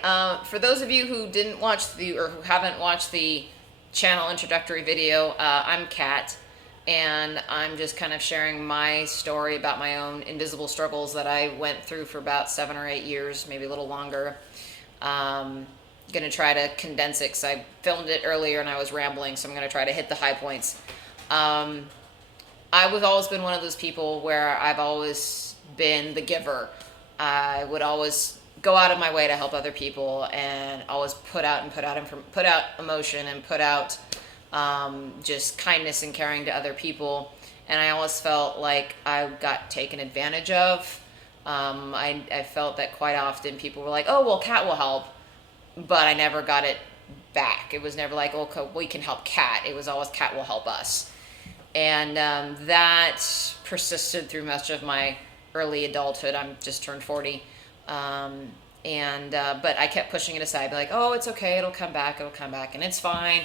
Hi. For those of you who didn't watch the or who haven't watched the channel introductory video, I'm Kat, and I'm just kind of sharing my story about my own invisible struggles that I went through for about 7 or 8 years, maybe a little longer. Gonna try to condense it because I filmed it earlier and I was rambling, so I'm gonna try to hit the high points. Um, I've always been one of those people where I've always been the giver. I would always go out of my way to help other people and always put out emotion and put out just kindness and caring to other people. And I always felt like I got taken advantage of. I felt that quite often people were like, "Oh, well, Kat will help," but I never got it back. It was never like, "Oh, we can help Kat." It was always, "Kat will help us." And that persisted through much of my early adulthood. I'm just turned 40. But I kept pushing it aside, be like, "Oh, it's okay, it'll come back, and it's fine.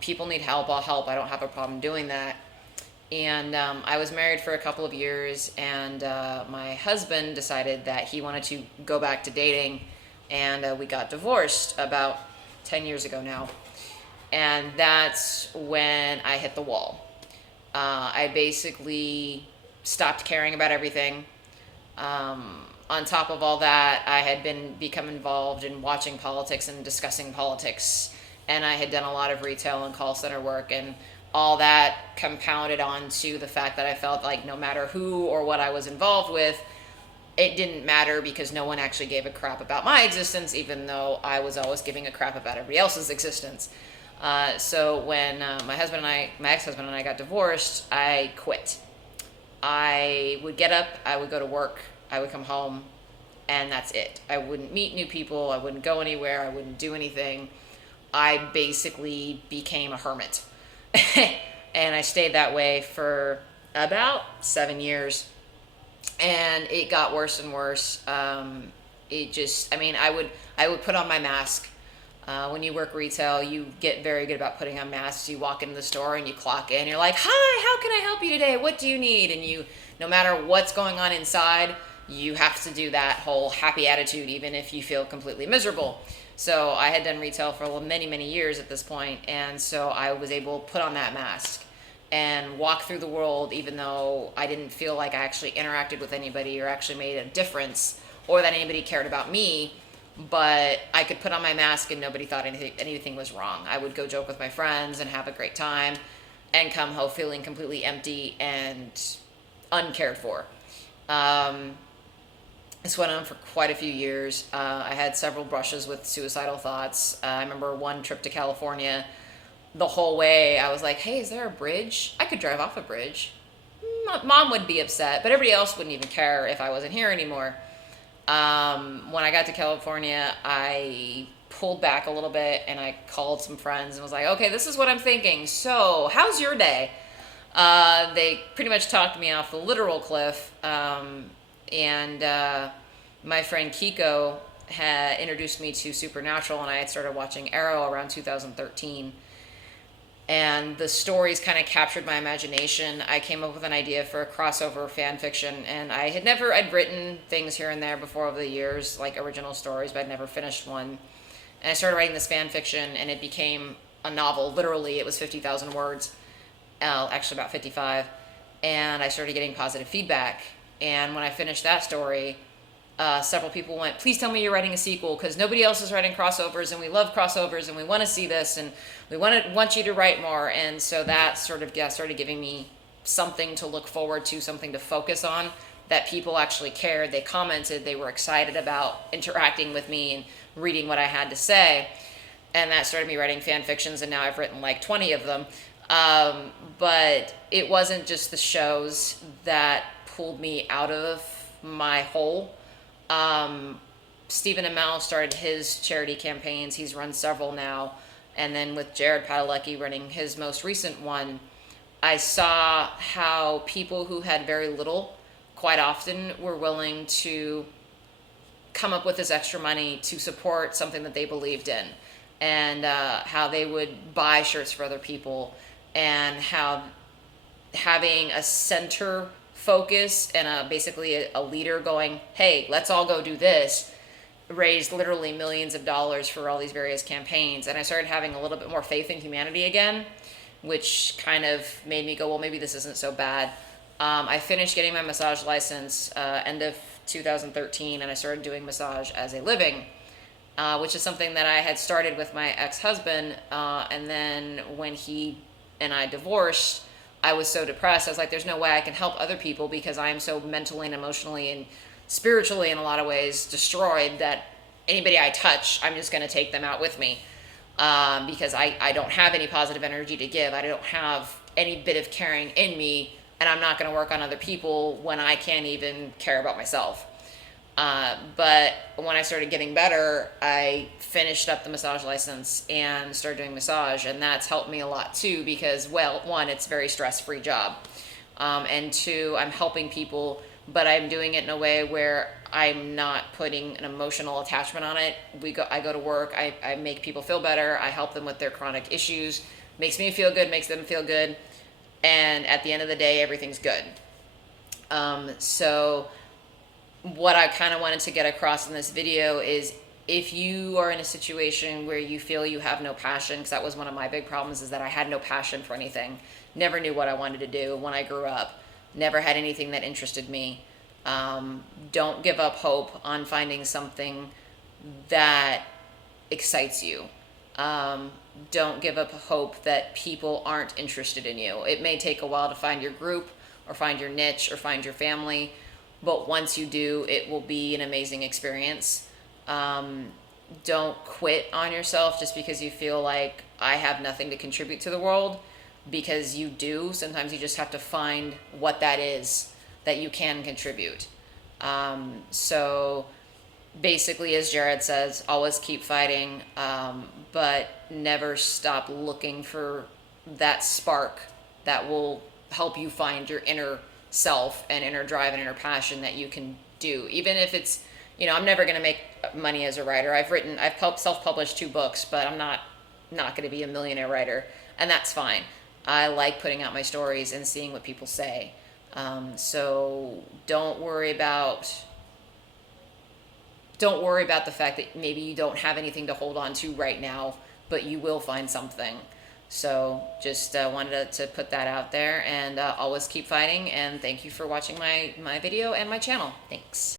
People need help, I'll help. I don't have a problem doing that." And I was married for a couple of years, and my husband decided that he wanted to go back to dating, and we got divorced about 10 years ago now. And that's when I hit the wall. I basically stopped caring about everything. On top of all that, I had become involved in watching politics and discussing politics, and I had done a lot of retail and call center work, and all that compounded onto the fact that I felt like no matter who or what I was involved with, it didn't matter because no one actually gave a crap about my existence, even though I was always giving a crap about everybody else's existence. So when my ex-husband and I got divorced, I quit. I would get up, I would go to work, I would come home, and that's it. I wouldn't meet new people, I wouldn't go anywhere, I wouldn't do anything. I basically became a hermit. And I stayed that way for about 7 years. And it got worse and worse. I would put on my mask. When you work retail, you get very good about putting on masks. You walk into the store and you clock in. You're like, "Hi, how can I help you today? What do you need?" And no matter what's going on inside, you have to do that whole happy attitude, even if you feel completely miserable. So I had done retail for many, many years at this point, and so I was able to put on that mask and walk through the world, even though I didn't feel like I actually interacted with anybody or actually made a difference or that anybody cared about me. But I could put on my mask and nobody thought anything was wrong. I would go joke with my friends and have a great time and come home feeling completely empty and uncared for. This went on for quite a few years. I had several brushes with suicidal thoughts. I remember one trip to California. The whole way I was like, "Hey, is there a bridge? I could drive off a bridge." Mom would be upset, but everybody else wouldn't even care if I wasn't here anymore. When I got to California, I pulled back a little bit and I called some friends and was like, "Okay, this is what I'm thinking. So, how's your day?" They pretty much talked me off the literal cliff. And My friend Kiko had introduced me to Supernatural, and I had started watching Arrow around 2013. And the stories kind of captured my imagination. I came up with an idea for a crossover fan fiction, and I'd written things here and there before over the years, like original stories, but I'd never finished one. And I started writing this fan fiction, and it became a novel. Literally, it was 50,000 words, actually about 55. And I started getting positive feedback. And when I finished that story, several people went, "Please tell me you're writing a sequel, because nobody else is writing crossovers, and we love crossovers, and we want to see this, and we want you to write more." And so that sort of started giving me something to look forward to, something to focus on, that people actually cared. They commented, they were excited about interacting with me and reading what I had to say. And that started me writing fan fictions, and now I've written like 20 of them. But it wasn't just the shows that pulled me out of my hole. Stephen Amell started his charity campaigns. He's run several now. And then with Jared Padalecki running his most recent one, I saw how people who had very little quite often were willing to come up with this extra money to support something that they believed in, and how they would buy shirts for other people, and how having a center focus and basically a leader going, "Hey, let's all go do this," raised literally millions of dollars for all these various campaigns. And I started having a little bit more faith in humanity again, which kind of made me go, well, maybe this isn't so bad. I finished getting my massage license end of 2013, and I started doing massage as a living, which is something that I had started with my ex-husband. And then when he and I divorced, I was so depressed. I was like, there's no way I can help other people because I am so mentally and emotionally and spiritually in a lot of ways destroyed that anybody I touch, I'm just going to take them out with me, because I don't have any positive energy to give. I don't have any bit of caring in me, and I'm not going to work on other people when I can't even care about myself. But when I started getting better, I finished up the massage license and started doing massage, and that's helped me a lot too because, well, one, it's a very stress-free job, and two, I'm helping people, but I'm doing it in a way where I'm not putting an emotional attachment on it. I go to work, I make people feel better, I help them with their chronic issues, makes me feel good, makes them feel good, and at the end of the day, everything's good. So what I kind of wanted to get across in this video is if you are in a situation where you feel you have no passion, because that was one of my big problems, is that I had no passion for anything, never knew what I wanted to do when I grew up, never had anything that interested me. Don't give up hope on finding something that excites you. Don't give up hope that people aren't interested in you. It may take a while to find your group or find your niche or find your family, but once you do, it will be an amazing experience. Don't quit on yourself just because you feel like I have nothing to contribute to the world, because you do. Sometimes you just have to find what that is that you can contribute. So basically, as Jared says, always keep fighting, but never stop looking for that spark that will help you find your inner self and inner drive and inner passion that you can do. Even if it's, I'm never going to make money as a writer. I've self-published 2 books, but I'm not going to be a millionaire writer, and that's fine. I like putting out my stories and seeing what people say. So don't worry about the fact that maybe you don't have anything to hold on to right now, but you will find something. So just wanted to put that out there, and always keep fighting, and thank you for watching my video and my channel. Thanks.